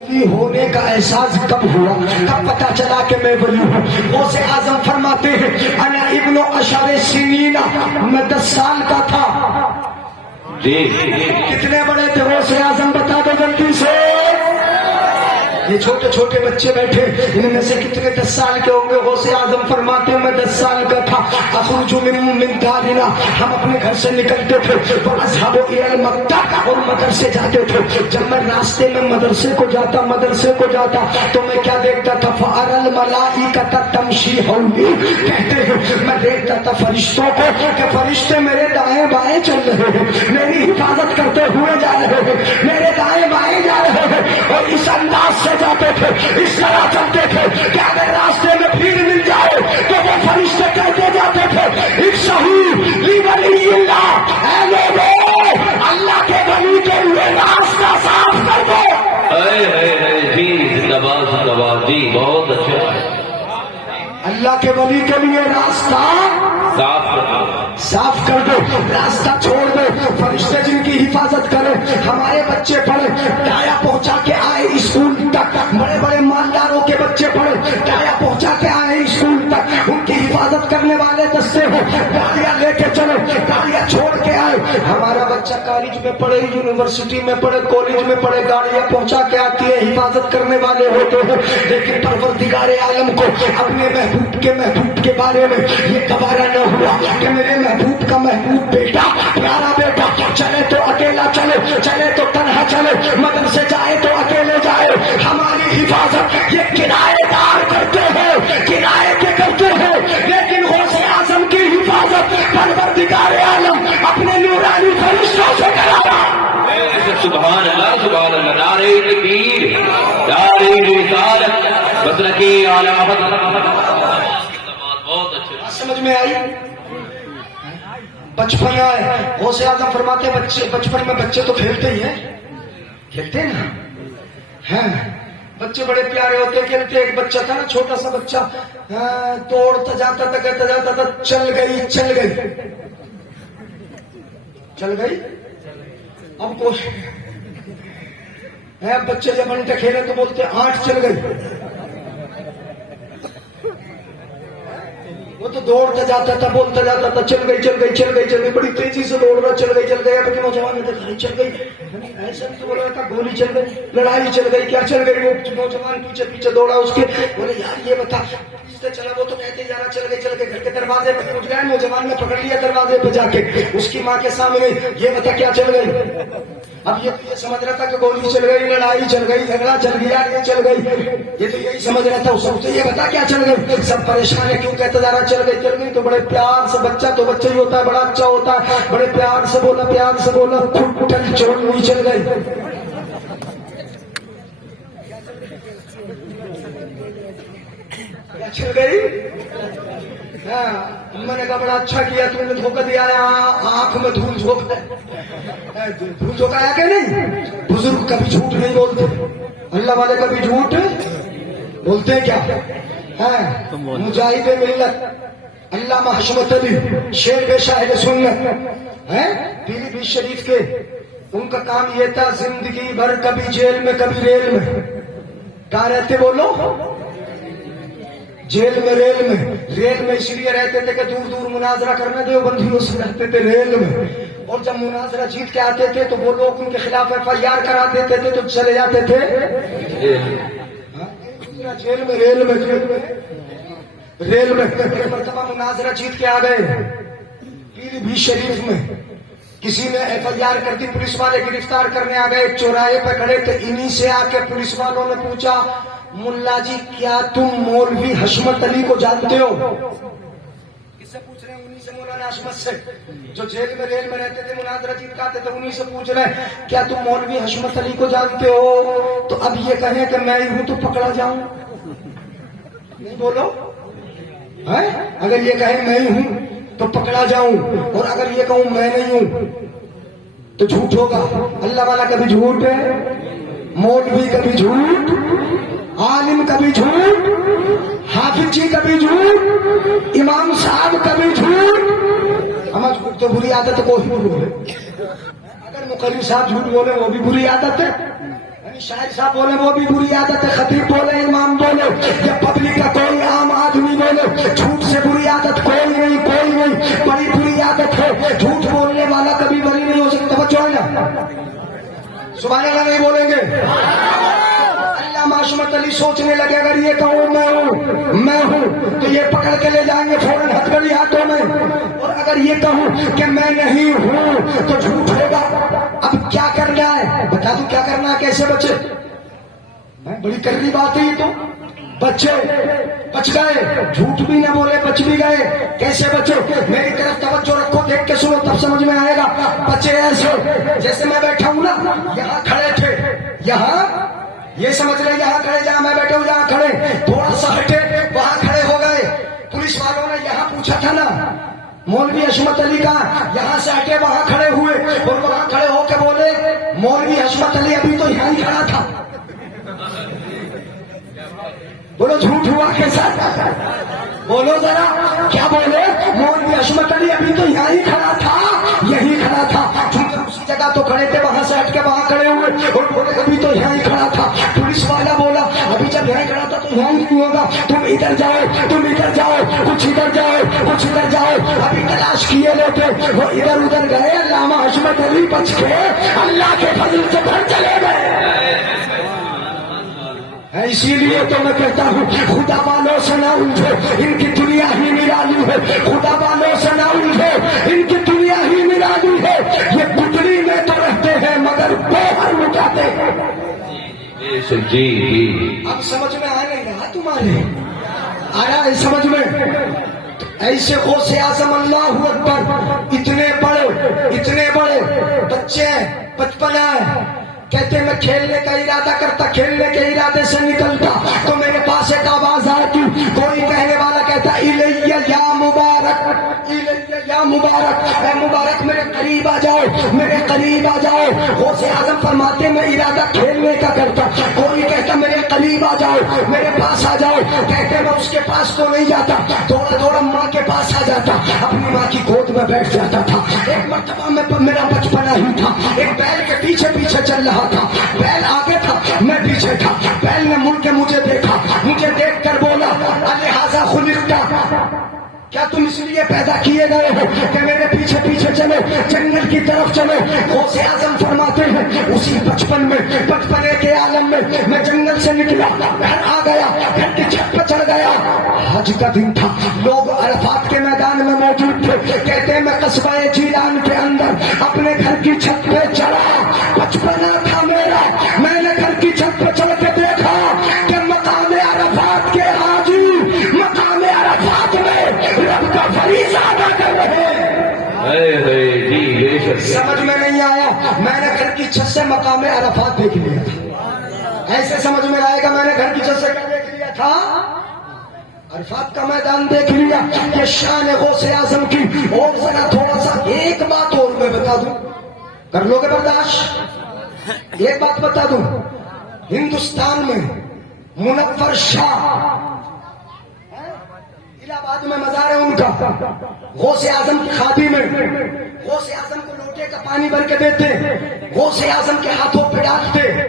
ہونے کا احساس کب ہوا، کب پتا چلا کہ میں ولی ہوں؟ غوث اعظم فرماتے ہیں انا ابن عشر سنین، میں 10 سال کا تھا۔ کتنے بڑے تھے غوث اعظم بتا دو جلدی سے؟ یہ چھوٹے چھوٹے بچے بیٹھے، ان میں سے کتنے 10 سال کے ہوں گے؟ غوث اعظم فرماتے ہیں میں 10 سال کا تھا۔ اخرج من دارنا، ہم اپنے گھر سے نکلتے تھے، واذهب الى المکتب، اور مدرسے جاتے تھے۔ جب میں راستے میں مدرسے کو جاتا تو میں کیا دیکھتا تھا؟ فأرى الملائکۃ تمشی حولی، کہتے ہیں میں دیکھتا تھا فرشتوں کو کہ فرشتے میرے دائیں بائیں چل رہے ہیں، میری حفاظت کرتے ہوئے جا رہے ہیں، میرے دائیں بائیں جا رہے ہیں، اور اس انداز سے جاتے تھے، اس طرح چلتے تھے کہ اگر راستے میں بھیڑ مل جائے تو وہ فرشتے کہتے جاتے تھے افصحوا لولی اللہ، اے لوگوں اللہ کے ولی کے لیے راستہ صاف کر دو۔ جی زندہ جی بہت اچھا ہے۔ اللہ کے ولی کے لیے راستہ صاف کر دو، راستہ چھوڑ دو۔ فرشتے جن کی حفاظت کرے، ہمارے بچے پڑھے، ڈایا پہنچا کے آئے اسکول تک، بڑے بڑے مالداروں کے بچے پڑھے، ڈایا پہنچا کے آئے اسکول تک، ان کی حفاظت کرنے والے دستے ہو، گاڑیاں لے کے چلے، گاڑیاں چھوڑ کے آئے۔ ہمارا بچہ کالج میں پڑھے، یونیورسٹی میں پڑھے، کالج میں پڑھے، گاڑیاں پہنچا کے آتی ہے، حفاظت کرنے والے ہوتے ہیں، لیکن پروردگار عالم کو اپنے محبوب کے بارے میں یہ گوارا نہ ہوا کہ میرے محبوب کا محبوب بیٹا، پیارا بیٹا، چلے تو اکیلا چلے تو تنہا چلے، مدرسے جائے تو اکیلے جائے۔ ہماری حفاظت یہ کرایے دار کرتے ہیں، کرائے کے کرتے ہیں، لیکن غوث اعظم کی حفاظت پروردگار عالم اپنے نورانی فرشتوں سے کرایا۔ سبحان اللہ، نعرہ تکبیر، نعرہ رسالت، مسلکی اعلی بہت اچھے۔ سمجھ میں آئی؟ بچپن ہے، غوث اعظم فرماتے ہیں بچپن میں بچے تو کھیلتے ہی ہیں، کھیلتے ہیں نا، ہیں بچے بڑے پیارے ہوتے، کھیلتے۔ ایک بچہ تھا نا، چھوٹا سا بچہ، توڑتا جاتا تھا، کہتا جاتا تھا چل گئی۔ اب کوئی بچے جب انٹے کھیلے تو بولتے 8 چل گئی۔ وہ تو دوڑتا جاتا تھا، بولتا جاتا تھا چل گئی، بڑی تیزی سے دوڑ رہا، چل گئی۔ اب نوجوان نے دیکھا چل گئی، ایسا تو بول رہا تھا گولی چل گئی، لڑائی چل گئی، کیا چل گئی؟ وہ نوجوان پیچھے دوڑا اس کے، بولے یار یہ بتا چلا؟ وہ تو کہتے جا رہا چل گئی، گھر کے دروازے پہ پہنچ گیا، نوجوان نے پکڑ لیا دروازے پہ جا کے اس کی ماں کے سامنے، یہ بتا کیا چل گئی؟ اب یہ تو یہ سمجھ رہا تھا کہ گولی چل گئی، لڑائی چل گئی، جھگڑا چل گیا، یہ چل گئی، یہ تو یہی سمجھ رہا تھا۔ اس یہ بتا کیا چل گئی؟ سب پریشان ہے، کیوں کہتا جا رہا چل گئی؟ تو بڑے پیار سے، بچہ تو بچہ ہی ہوتا ہے، بڑا اچھا ہوتا ہے، بڑے پیار سے بولا چوٹ نہیں چل گئی۔ کیا چل گئی؟ میں نے کہا بڑا اچھا کیا تم نے دھوکہ دیا، آنکھ میں دھول جھونکا آیا کہ نہیں؟ بزرگ کبھی جھوٹ نہیں بولتے، اللہ والے کبھی جھوٹ بولتے ہیں کیا؟ مجاہد ملت علامہ حشمت علی شیر بے شاہد سنت پیلی بھی شریف کے، ان کا کام یہ تھا زندگی بھر کبھی جیل میں کبھی ریل میں، کہاں رہتے بولو؟ جیل میں، ریل میں اس لیے رہتے تھے کہ دور مناظرہ کرنے دیوبندیوں سے رہتے تھے ریل میں، اور جب مناظرہ جیت کے آتے تھے تو وہ لوگ ان کے خلاف FIR کرا دیتے تھے تو چلے جاتے تھے جیل میں مرتبہ مناظرہ جیت کے آ گئے پیلی بھی شریف میں، کسی نے FIR کر دی، پولیس والے گرفتار کرنے آ گئے، چوراہے پہ کھڑے تھے، انہی سے آ کے پولیس والوں نے پوچھا ملا جی کیا تم مولوی حشمت علی کو جانتے ہو؟ کس سے پوچھ رہے ہیں؟ انہی سے، مولانا حشمت سے، جو جیل میں ریل میں رہتے تھے، مناظرہ جیت کے آتے تھے، انہی سے پوچھ رہے ہیں کیا تم مولوی حشمت علی کو جانتے ہو؟ تو اب یہ کہیں کہ میں ہی ہوں تو پکڑا جاؤں؟ نہیں بولو، اگر یہ کہیں میں ہی ہوں تو پکڑا جاؤں، اور اگر یہ کہوں میں نہیں ہوں تو جھوٹ ہوگا۔ اللہ والا کبھی جھوٹ ہے، مولوی کبھی جھوٹ، عالم کبھی جھوٹ، حافظ جی کبھی جھوٹ، امام صاحب کبھی جھوٹ۔ ہمیں جھوٹ تو بری عادت کوئی بولے، اگر مقرری صاحب جھوٹ بولے وہ بھی بری عادت ہے، شاعر صاحب بولے وہ بھی بری عادت ہے, خطیب بولے, امام بولے, یا پبلک کا کوئی عام آدمی بولے, جھوٹ سے بری عادت کوئی نہیں, کوئی نہیں. بڑی بری عادت ہے جھوٹ بولنے والا, کبھی ولی نہیں ہو سکتا. بچوں ہے نا, سبحان اللہ نہیں بولیں گے. علامہ عصمت علی سوچنے لگے اگر یہ کہوں میں ہوں تو یہ پکڑ کے لے جائیں گے فوراً ہتھکڑی ہاتھوں میں, اور اگر یہ کہوں کہ میں نہیں ہوں تو جھوٹ ہوگا. اب کیا کرنا ہے بتا دوں, کیا کرنا ہے, کیسے بچے. میں بڑی کرنی بات ہے یہ تو. بچے بچ گئے, جھوٹ بھی نہ بولے, بچ بھی گئے. کیسے بچے, میری طرف توجہ رکھو, دیکھ کے سنو تب سمجھ میں آئے گا. بچے ایسے جیسے میں بیٹھا ہوں نا, یہاں کھڑے تھے, یہاں یہ سمجھ رہے یہاں کھڑے, جہاں میں بیٹھا ہوں جہاں کھڑے, تھوڑا سا ہٹے وہاں کھڑے ہو گئے. پولیس والوں نے یہاں پوچھا تھا نا مولوی عصمت علی کا, یہاں سے ہٹے وہاں کھڑے ہوئے, اور وہاں کھڑے ہو کے بولے مولوی عصمت علی ابھی تو یہاں ہی کھڑا تھا. بولو جھوٹ ہوا کے ساتھ, بولو ذرا کیا بولے, مولوی عصمت علی ابھی تو یہاں ہی کھڑا تھا, یہی کھڑا تھا. اسی جگہ تو کھڑے تھے, وہاں سے ہٹ کے وہاں کھڑے ہوئے اور بولے ابھی تو یہاں ہی کھڑا تھا. پولیس والا بولا ابھی جب یہاں کھڑا تھا تو یہاں نہیں ہوگا, تم ادھر جاؤ, تم ادھر جاؤ, کچھ ادھر جاؤ, کچھ ادھر جاؤ. ابھی تلاش کیے لیتے, وہ ادھر ادھر گئے. علامہ عصمت علی بچ کے اللہ کے فضل سے گھر چلے گئے. اسی لیے تو میں کہتا ہوں خدا والوں سے نہ الجھو, ان کی دنیا ہی نرالی ہے. خدا والوں سے نہ الجھو, ان کی دنیا ہی نرالی ہے. یہ پتلی میں تو رہتے ہیں مگر باہر لٹاتے ہیں. جی اب سمجھ میں آ نہیں رہا تمہارے, آیا ہے سمجھ میں. ایسے غوث اعظم اللہ اکبر, اتنے بڑے بچے ہیں, 55 ہیں. کہتے میں کھیلنے کا ارادہ کرتا, کھیلنے کے ارادے سے نکلتا تو میرے پاس ایک آواز آتی, کوئی کہنے والا کہتا الیہ یا مبارک, الیہ یا مبارک, اے مبارک میرے قریب آ جاؤ, میرے قریب آ جاؤ. غوث اعظم فرماتے میں ارادہ کھیلنے کا کرتا, کوئی کہتا میرے قریب آ جاؤ, میرے پاس آ جاؤ. کہتے میں اس کے پاس تو نہیں جاتا, تھوڑا ماں کے پاس آ جاتا, اپنی ماں کی گود میں بیٹھ جاتا تھا. ایک مرتبہ میں میرا بچپنا ہی تھا, ایک بیل کے پیچھے چل رہا تھا, بیل آگے تھا میں پیچھے تھا. بیل نے مڑ کے مجھے دیکھا, مجھے دیکھ کر بولا الہذا خلقتا, کیا تم اس لیے پیدا کیے گئے ہو کہ میرے پیچھے پیچھے چلو, جنگل کی طرف چلو. غوث اعظم فرماتے ہیں اسی بچپنے کے عالم میں جنگل سے نکلا, گھر آ گیا, گھر کی چھت پہ چڑھ گیا. حج کا دن تھا, لوگ عرفات کے میدان میں موجود تھے. کہتے ہیں میں قصبہ جیلان کے اندر اپنے گھر کی چھت پہ چڑھا, بچپنا تھا میرا, میں نے گھر کی چھت پہ چڑھ کے دیکھا کہ مقام عرفات کے حاجی مقام عرفات میں رب کا فریضہ ادا کر رہے ہیں. سمجھ میں نہیں آیا, میں نے گھر کی چھت سے مقام عرفات دیکھ لیا تھا. ایسے سمجھ میں آئے گا, میں نے گھر کی چھت سے کیا دیکھ لیا تھا, عرفات کا میدان دیکھ لیا. یہ شان ہے غوث اعظم کی. اور ذرا تھوڑا سا ایک بات اور میں بتا دوں, کر لو گے برداشت؟ ایک بات بتا دوں, ہندوستان میں منور شاہ الہ آباد میں مزار ہے ان کا, غوث اعظم کی خادی میں غوث اعظم کو لوٹے کا پانی بھر کے دیتے, غوث اعظم کے ہاتھوں پہ ڈالتے.